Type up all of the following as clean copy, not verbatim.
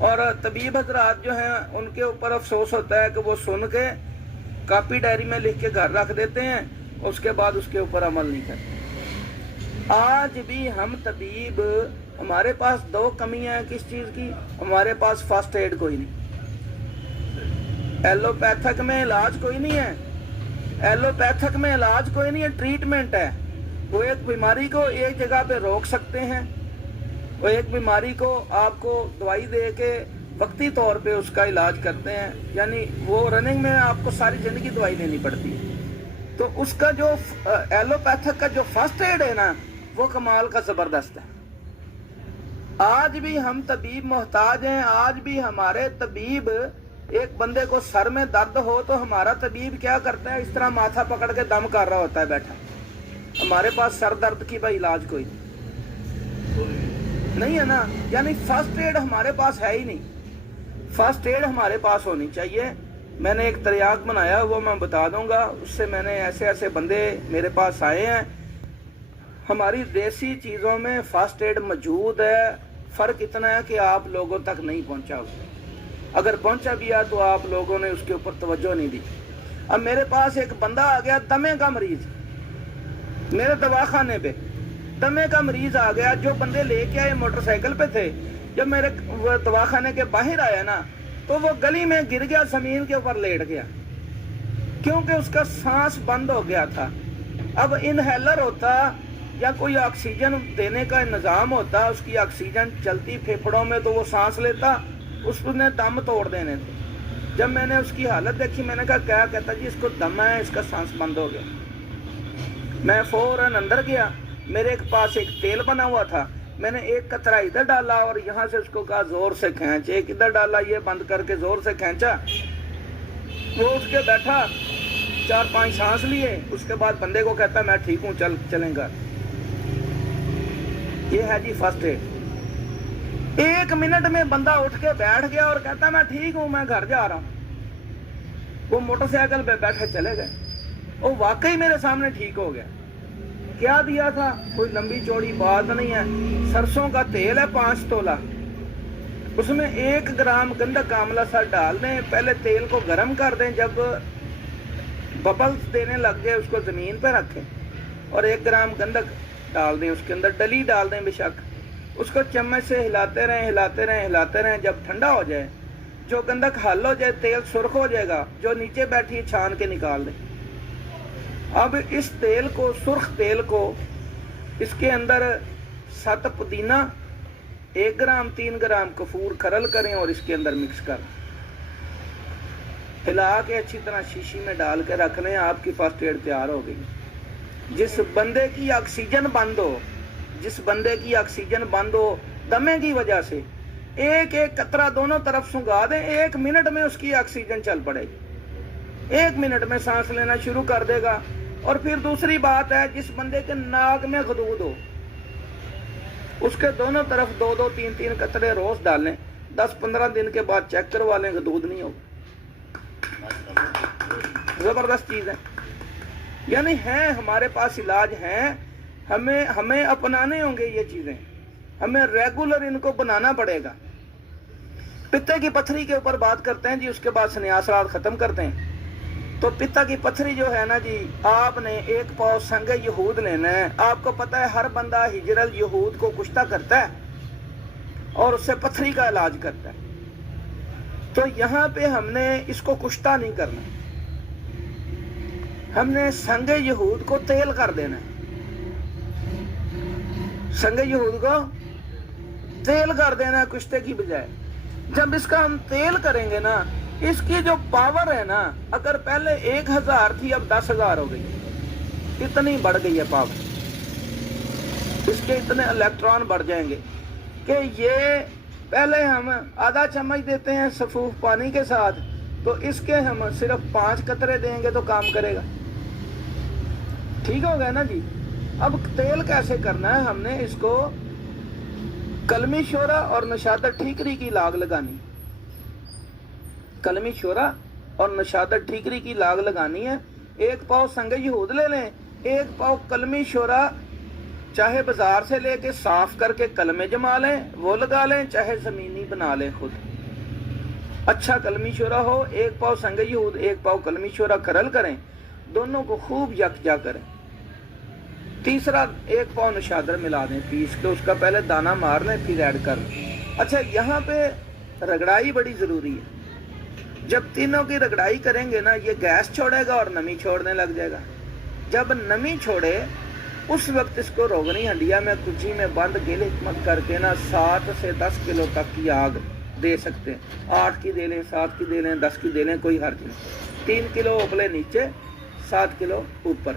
اور طبیب حضرات جو ہیں ان کے اوپر افسوس ہوتا ہے کہ وہ سن کے کاپی ڈائری میں لکھ کے گھر رکھ دیتے ہیں، اس کے بعد اس کے اوپر عمل نہیں کرتے۔ آج بھی ہم طبیب، ہمارے پاس دو کمیاں ہیں کس چیز کی؟ ہمارے پاس فرسٹ ایڈ کوئی نہیں، ایلوپیتھک میں علاج کوئی نہیں ہے، ایلوپیتھک میں علاج کوئی نہیں ہے، ٹریٹمنٹ ہے۔ وہ ایک بیماری کو ایک جگہ پہ روک سکتے ہیں، وہ ایک بیماری کو آپ کو دوائی دے کے وقتی طور پہ اس کا علاج کرتے ہیں، یعنی وہ رننگ میں آپ کو ساری زندگی دوائی لینی پڑتی ہے۔ تو اس کا جو ایلوپیتھک کا جو فرسٹ ایڈ ہے نا، وہ کمال کا زبردست ہے۔ آج بھی ہم طبیب محتاج ہیں، آج بھی ہمارے طبیب، ایک بندے کو سر میں درد ہو تو ہمارا طبیب کیا کرتا ہے؟ اس طرح ماتھا پکڑ کے دم کر رہا ہوتا ہے بیٹھا۔ ہمارے پاس سر درد کی بھائی علاج کوئی نہیں ہے نا، یعنی فرسٹ ایڈ ہمارے پاس ہے ہی نہیں۔ فرسٹ ایڈ ہمارے پاس ہونی چاہیے۔ میں نے ایک تریاق بنایا، وہ میں بتا دوں گا، اس سے میں نے ایسے بندے میرے پاس آئے ہیں۔ ہماری دیسی چیزوں میں فرسٹ ایڈ موجود ہے، فرق اتنا ہے کہ آپ لوگوں تک نہیں پہنچا ہوتا، اگر پہنچا بھی ہے تو آپ لوگوں نے اس کے اوپر توجہ نہیں دی۔ اب میرے پاس ایک بندہ آ گیا دمے کا مریض، میرے دواخانے پہ دمے کا مریض آ گیا۔ جو بندے لے کے آئے موٹر سائیکل پہ تھے، جب میرے دواخانے کے باہر آیا نا تو وہ گلی میں گر گیا، زمین کے اوپر لیٹ گیا، کیونکہ اس کا سانس بند ہو گیا تھا۔ اب انہیلر ہوتا یا کوئی آکسیجن دینے کا نظام ہوتا، اس کی آکسیجن چلتی پھیپھڑوں میں تو وہ سانس لیتا، اس نے دم توڑ دینے تھے۔ جب میں نے اس کی حالت دیکھی میں نے کہا کیا؟ کہتا جی اس کو دم ہے، اس کا سانس بند ہو گیا۔ میں فوراً اندر گیا، میرے پاس ایک تیل بنا ہوا تھا، میں نے ایک قطرہ ادھر ڈالا اور یہاں سے اس کو کہا زور سے کھینچ، ایک ادھر ڈالا، یہ بند کر کے زور سے کھینچا۔ وہ اٹھ کے بیٹھا، 4-5 سانس لیے، اس کے بعد بندے کو کہتا میں ٹھیک ہوں، چلیں گا۔ یہ ہے جی فرسٹ ایڈ۔ 1 منٹ میں بندہ اٹھ کے بیٹھ گیا اور کہتا میں ٹھیک ہوں، میں گھر جا رہا ہوں۔ وہ موٹر سائیکل پہ بیٹھے چلے گئے، وہ واقعی میرے سامنے ٹھیک ہو گیا۔ کیا دیا تھا؟ کوئی لمبی چوڑی بات نہیں ہے، سرسوں کا تیل ہے 5 تولہ، اس میں 1 گرام گندھک آملہ سر ڈال دیں، پہلے تیل کو گرم کر دیں، جب ببلز دینے لگ گئے اس کو زمین پہ رکھیں اور 1 گرام گندھک ڈال دیں، اس کے اندر ڈلی ڈال دیں، بے شک اس کو چمچ سے ہلاتے رہیں، جب ٹھنڈا ہو جائے، جو گندھک حل ہو جائے، تیل سرخ ہو جائے گا، جو نیچے بیٹھی ہے چھان کے نکال دیں۔ اب اس تیل کو، سرخ تیل کو، اس کے اندر 7 پودینہ، 1 گرام 3 گرام کفور کھرل کریں اور اس کے اندر مکس کر ہلا کے اچھی طرح شیشی میں ڈال کے رکھ لیں، آپ کی فرسٹ ایڈ تیار ہو گئی۔ جس بندے کی آکسیجن بند ہو دمے کی وجہ سے، ایک قطرہ دونوں طرف سنگا دیں، 1 منٹ میں اس کی آکسیجن چل پڑے گی، 1 منٹ میں سانس لینا شروع کر دے گا۔ اور پھر دوسری بات ہے، جس بندے کے ناک میں غدود ہو، اس کے دونوں طرف 2-2 3-3 قطرے روز ڈالیں، 10-15 دن کے بعد چیک کروا لیں، غدود نہیں ہوگا۔ زبردست چیز ہے، یعنی ہے ہمارے پاس علاج ہیں، ہمیں اپنانے ہوں گے یہ چیزیں، ہمیں ریگولر ان کو بنانا پڑے گا۔ پتے کی پتھری کے اوپر بات کرتے ہیں جی، اس کے بعد سنیاسرات ختم کرتے ہیں۔ تو پتا کی پتھری جو ہے نا جی، آپ نے 1 پاؤ سنگ یہود لینا ہے۔ آپ کو پتا ہے ہر بندہ ہجر الیہود کو کشتہ کرتا ہے اور اس سے پتھری کا علاج کرتا ہے، تو یہاں پہ ہم نے اس کو کشتہ نہیں کرنا، ہم نے سنگ یہود کو تیل کر دینا ہے، سنگ یہود کو تیل کر دینا ہے کشتے کی بجائے۔ جب اس کا ہم تیل کریں گے نا، اس کی جو پاور ہے نا، اگر پہلے 1000 تھی اب 10,000 ہو گئی، اتنی بڑھ گئی ہے پاور، اس کے اتنے الیکٹران بڑھ جائیں گے کہ یہ پہلے ہم آدھا چمچ دیتے ہیں سفوف پانی کے ساتھ، تو اس کے ہم صرف 5 قطرے دیں گے تو کام کرے گا۔ ٹھیک ہو گیا نا جی؟ اب تیل کیسے کرنا ہے؟ ہم نے اس کو کلمی شورا اور نشادت ٹھیکری کی لاگ لگانی، کلمی شورا اور نشادت ٹھیکری کی لاگ لگانی ہے۔ 1 پاؤ سنگ یہود لے لیں، 1 پاؤ کلمی شورا چاہے بازار سے لے کے صاف کر کے کلمے جما لیں وہ لگا لیں، چاہے زمینی بنا لیں خود. اچھا کلمی شورا ہو، 1 پاؤ سنگ یہود 1 پاؤ کلمی شورا کھرل کریں، دونوں کو خوب یکجا کریں. تیسرا 1 پاؤ نشادر ملا دیں پیس کے، اس کا پہلے دانہ مار لیں پھر ایڈ کر لیں. اچھا یہاں پہ رگڑائی بڑی ضروری ہے. جب تینوں کی رگڑائی کریں گے نا یہ گیس چھوڑے گا اور نمی چھوڑنے لگ جائے گا. جب نمی چھوڑے اس وقت اس کو روغنی ہنڈیا میں کچی میں بند گل حکمت کر کے نا 7 سے 10 کلو تک کی آگ دے سکتے ہیں. 8 کی دے لیں، 7 کی دے لیں، 10 کی دے لیں، کوئی حرج نہیں. 3 کلو ابلے نیچے، 7 کلو اوپر.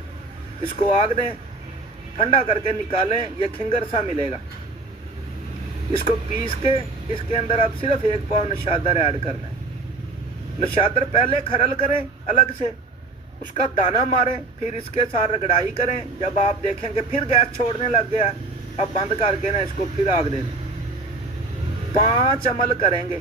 اس کو آگ دیں، ٹھنڈا کر کے نکالیں. یہ کھنگر سا ملے گا. اس کو پیس کے اس کے اندر آپ صرف 1 پاؤ نشادر ایڈ کرنا ہے. نشادر پہلے کھرل کریں الگ سے، اس کا دانہ ماریں، پھر اس کے ساتھ رگڑائی کریں. جب آپ دیکھیں کہ پھر گیس چھوڑنے لگ گیا اب بند کر کے نا اس کو پھر آگ دے دیں. 5 عمل کریں گے.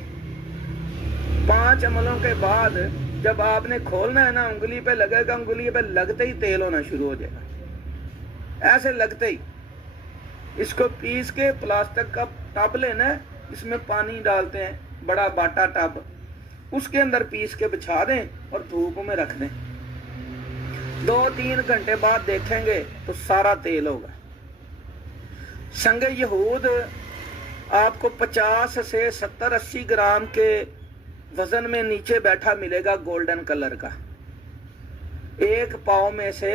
5 عملوں کے بعد جب آپ نے کھولنا ہے نا انگلی پہ لگے گا، انگلی پہ لگتے ہی تیل ہونا شروع ہو جائے گا. ایسے لگتے ہی اس کو پیس کے پلاسٹک کا ٹب لینا ہے، اس میں پانی ڈالتے ہیں، بڑا باٹا ٹب، اس کے اندر پیس کے بچھا دیں اور دھوپ میں رکھ دیں. 2-3 گھنٹے بعد دیکھیں گے تو سارا تیل ہوگا. سنگ یہود آپ کو 50 سے 70-80 گرام کے وزن میں نیچے بیٹھا ملے گا گولڈن کلر کا. 1 پاؤ میں سے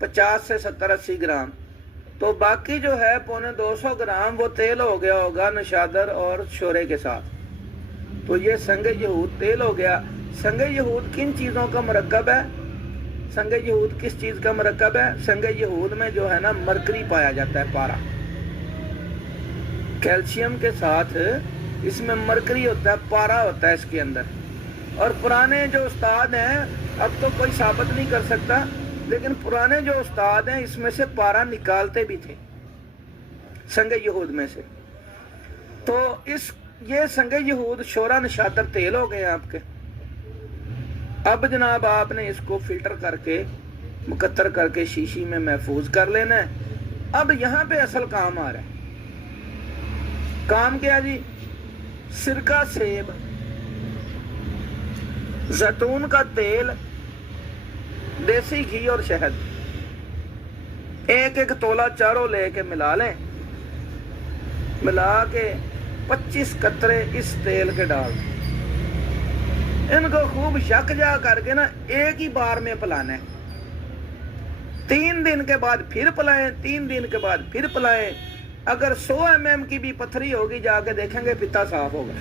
50 سے 70-80 گرام، تو باقی جو ہے 250 گرام وہ تیل ہو گیا ہوگا نشادر اور شورے کے ساتھ. تو یہ سنگ یہود تیل ہو گیا. سنگ یہود کن چیزوں کا مرکب ہے؟ سنگ یہود کس چیز کا مرکب ہے؟ سنگ یہود میں جو ہے نا مرکری پایا جاتا ہے، پارا. کیلشیم کے ساتھ اس میں مرکری ہوتا ہے، پارا ہوتا ہے اس کے اندر. اور پرانے جو استاد ہیں، اب تو کوئی ثابت نہیں کر سکتا، لیکن پرانے جو استاد ہیں اس میں سے پارا نکالتے بھی تھے سنگ یہود میں سے. تو یہ سنگ یہود شورا نشادر تیل ہو گئے آپ کے. اب جناب آپ نے اس کو فلٹر کر کے مقطر کر کے شیشی میں محفوظ کر لینا ہے. اب یہاں پہ اصل کام آ رہا ہے. کام کیا جی؟ سرکہ سیب، زیتون کا تیل، دیسی گھی اور شہد 1-1 تولہ چاروں لے کے ملا لیں. ملا کے 25 قطرے اس تیل کے ڈال دیں. ان کو خوب یکجا کر کے نا ایک ہی بار میں پلانا ہے. 3 دن کے بعد پھر پلائیں، 3 دن کے بعد پھر پلائیں. اگر 100 mm کی بھی پتھری ہوگی جا کے دیکھیں گے پتا صاف ہوگا.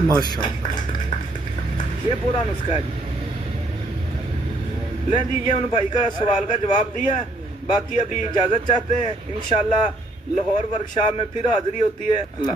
ماشاءاللہ یہ پورا نسخہ ہے جی. لیں جی یہ ان بھائی کا سوال کا جواب دیا ہے. باقی ابھی اجازت چاہتے ہیں، انشاءاللہ لاہور ورکشاپ میں پھر حاضری ہوتی ہے. اللہ